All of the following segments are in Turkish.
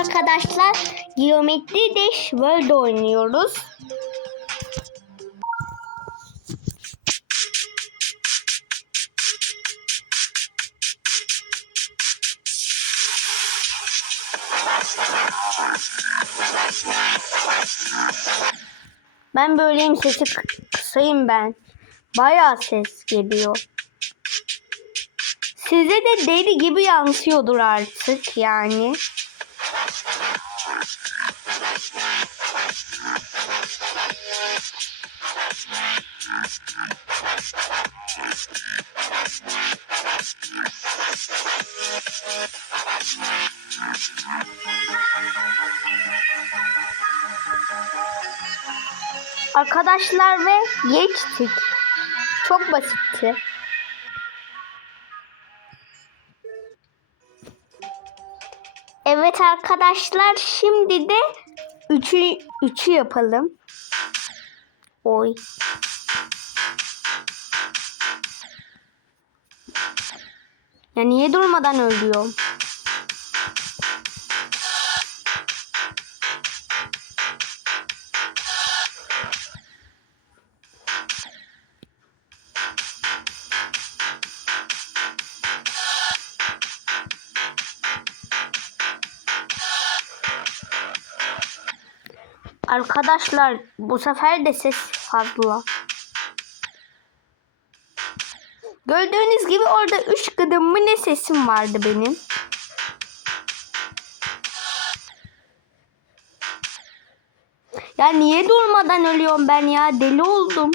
Arkadaşlar Geometry Dash World oynuyoruz. Ben böyleyim sesi kı- kısayım ben. Bayağı ses geliyor. Size de deli gibi yansıyordur artık yani. Arkadaşlar ve geçtik. Çok basitti. Evet arkadaşlar şimdi de üçü, üçü yapalım. Oy. Ya niye durmadan ölüyorum? Arkadaşlar bu sefer de ses fazla. Gördüğünüz gibi orada 3 gıdım mı ne sesim vardı benim. Ya niye durmadan ölüyorum ben ya? Deli oldum.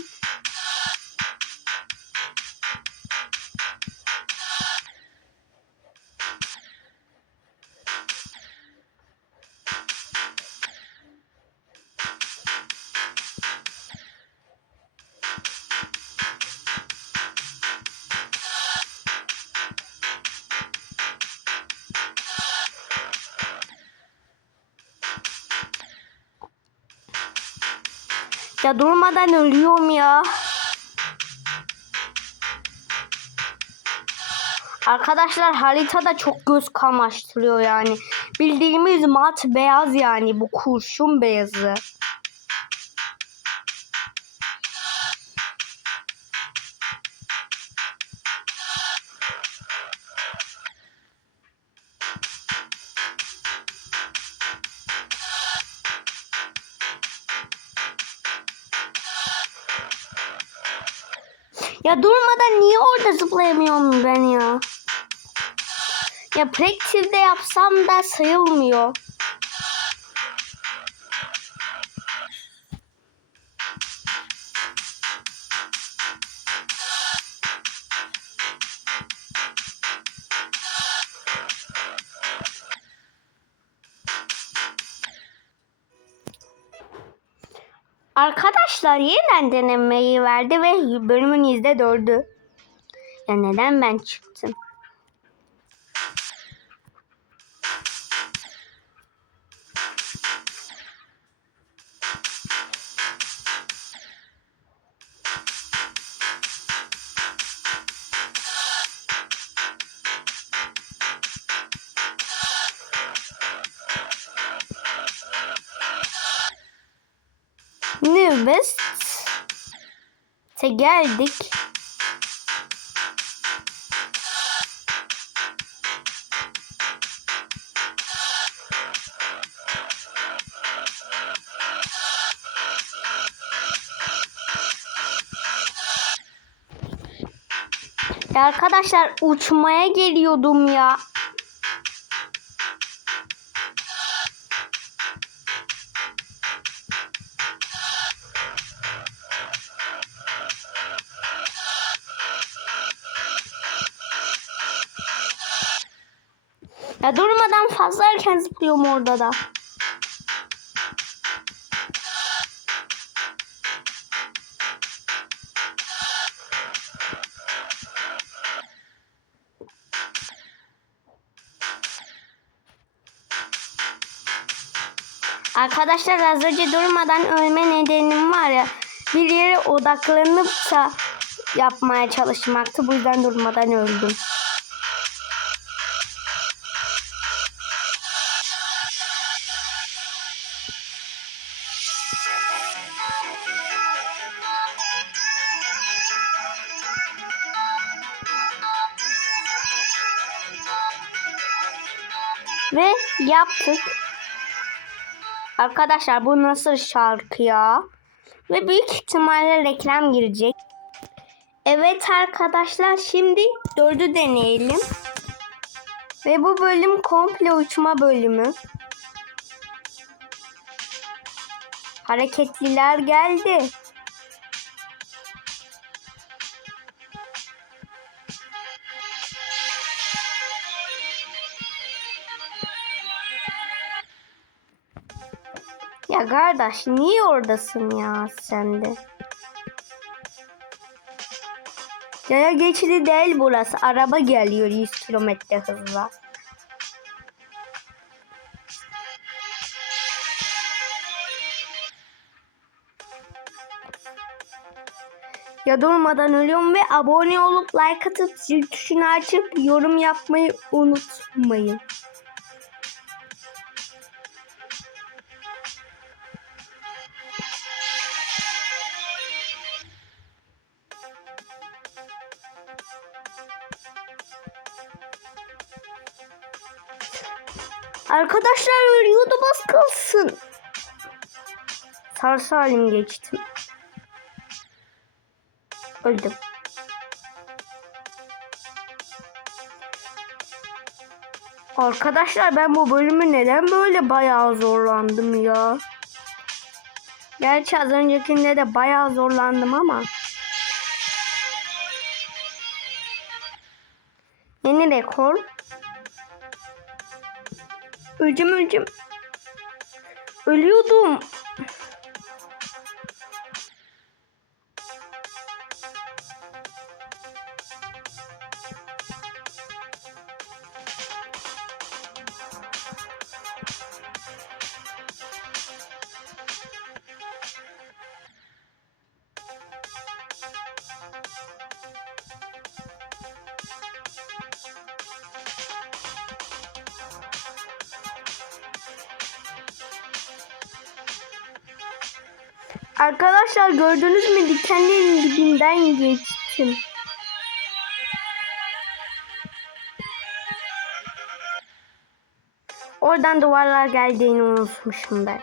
Ya durmadan ölüyorum ya. Arkadaşlar haritada çok göz kamaştırıyor yani. Bildiğimiz mat beyaz yani bu kurşun beyazı. Ya durmadan niye orada zıplayamıyorum ben ya? Ya practice'de yapsam da sayılmıyor. Arkadaşlar yeniden denemeyi verdi ve bölümün yüzde dördü. Ya neden ben çıktım? Nübest. Te geldik. Arkadaşlar uçmaya geliyordum ya. Ya durmadan fazla erken zıplıyorum orada da. Arkadaşlar az önce durmadan ölme nedenim var ya bir yere odaklanıp da yapmaya çalışmaktı. Bu yüzden durmadan öldüm. Ve yaptık. Arkadaşlar bu nasıl şarkı ya? Ve büyük ihtimalle reklam girecek. Evet arkadaşlar şimdi dördü deneyelim. Ve bu bölüm komple uçma bölümü. Hareketliler geldi. Ya kardeş niye oradasın ya sen de? Yaya geçidi değil burası. Araba geliyor 100 kilometre hızla. Ya durmadan ölüyorum ve abone olup like atıp zil tuşunu açıp yorum yapmayı unutmayın. Arkadaşlar ölüyordu bas kalsın. Sağ salim geçtim. Öldüm. Arkadaşlar ben bu bölümü neden böyle bayağı zorlandım ya? Gerçi az öncekinde de bayağı zorlandım ama. Yeni rekor. Öleceğim öleceğim. Ölüyordum. Arkadaşlar gördünüz mü dikenlerin dibinden geçtim. Oradan duvarlar geldiğini unutmuşum ben.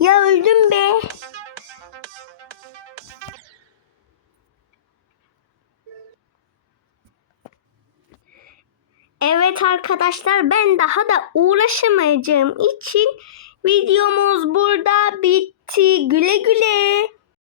Ya öldüm be. Evet arkadaşlar ben daha da uğraşamayacağım için videomuz burada bitti. Güle güle.